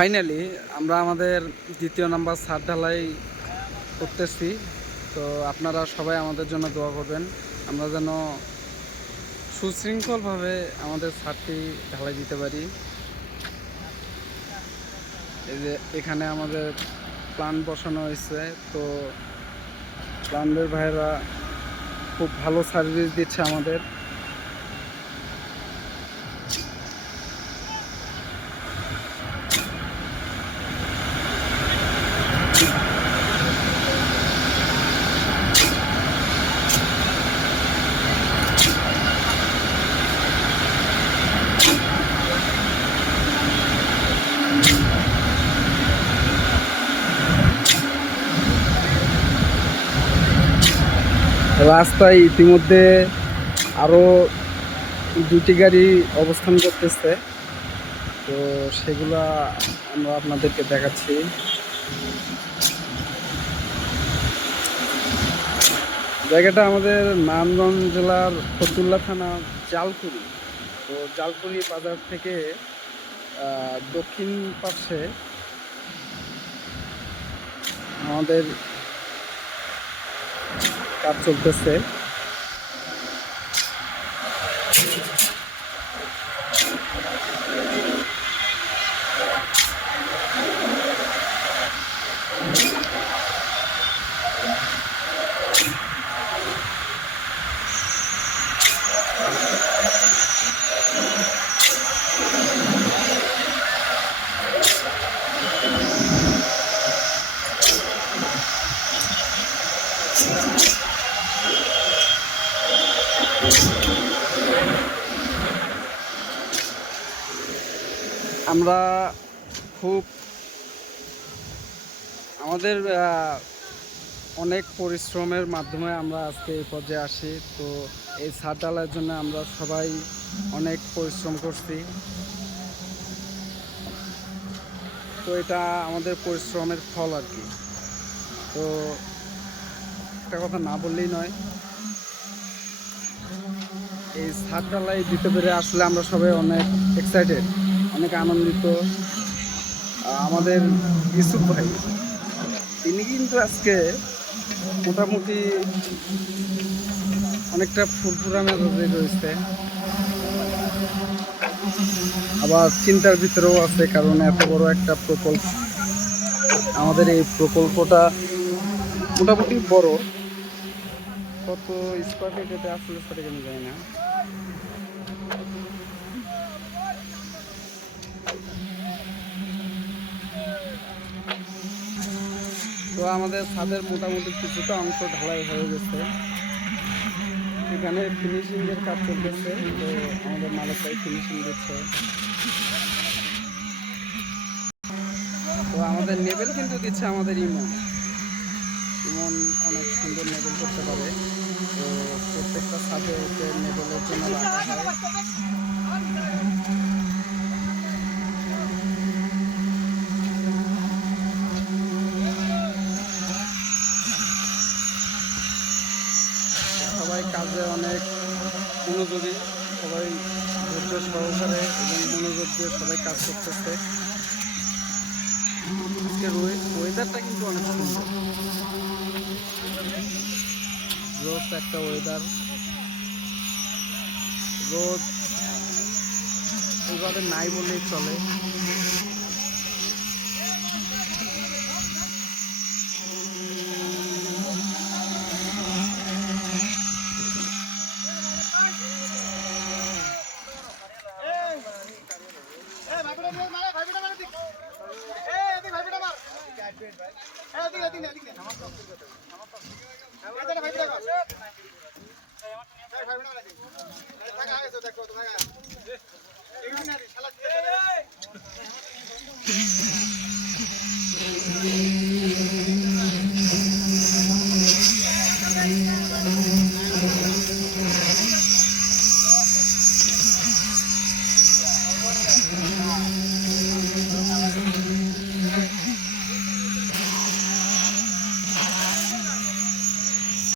Finally আমরা আমাদের দ্বিতীয় নাম্বার ছাদ ঢালাই করতেছি। তো আপনারা সবাই আমাদের জন্য দোয়া করবেন, আমরা যেন সুশৃঙ্খলভাবে আমাদের ছাদটি ঢালাই দিতে পারি। এই যে এখানে আমাদের প্ল্যান বসানো হয়েছে, তো প্ল্যানের ভাইরা খুব ভালো সার্ভিস দিচ্ছে আমাদের। রাস্তায় ইতিমধ্যে আরও দুটি গাড়ি অবস্থান করতেছে, তো সেগুলা আমরা আপনাদেরকে দেখাচ্ছি। জায়গাটা আমাদের নারায়ণগঞ্জ জেলার ফতুল্লা থানা জালকুড়ি। তো জালকুড়ি বাজার থেকে দক্ষিণ পাশে আমাদের কাজ চলতেছে। আমরা খুব আমাদের অনেক পরিশ্রমের মাধ্যমে আমরা আজকে এই পর্যায়ে আসি। তো এই ছাদ ঢালাইয়ের জন্য আমরা সবাই অনেক পরিশ্রম করছি। তো এটা আমাদের পরিশ্রমের ফল আর কি। তো একটা কথা না বললেই নয়, এই ছাদ ঢালাই দিতে পেরে আসলে আমরা সবাই অনেক এক্সাইটেড, অনেক আনন্দিত। আমাদের ইউসুফ ভাই তিনি কিন্তু আজকে মোটামুটি অনেকটা ফুরফুরা মেজাজে রয়েছে, আবার চিন্তার ভিতরেও আছে, কারণ এত বড় একটা প্রকল্প। আমাদের এই প্রকল্পটা মোটামুটি বড়, কত স্কোয়ার ফিট এটা আসলে সেটা কেন যায় না। তো আমাদের ছাদের মোটামুটি কিছুটা অংশ ঢালাই হয়ে গেছে, এখানে ফিনিশিং এর কাজ চলতেছে। তো আমাদের মালিক ভাই ফিনিশিং দিচ্ছে। তো আমাদের নেবেল কিন্তু দিচ্ছে আমাদের ইমন অনেক সুন্দর নেবেল করতে পারে। তো প্রত্যেকটা ছাদে ওকে নেবেলের জন্য রাখা হয়। সবাই কাজে অনেক মনোযোগী, সবাই ধৈর্য সহকারে এবং মনোযোগ দিয়ে সবাই কাজ করতেছে। আজকের ওয়েদারটা কিন্তু অনেক সুন্দর, রোজ একটা ওয়েদার, রোদ এইভাবে নাই বললেই চলে।